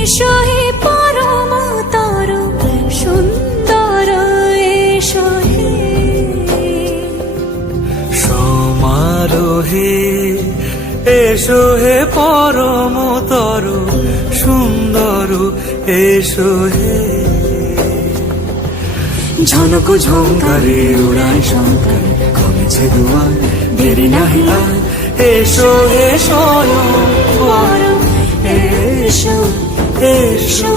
এসো হে পরমতর সুন্দর এসো হে সমারোহে এসো হে পরমতর সুন্দর এসো হে ঝনক ঝঙ্কারে উড়ায় শঙ্কর কমেছে দুয়ার দেরি নাহি আর এসো হে স্বয়ং বর এসো এসো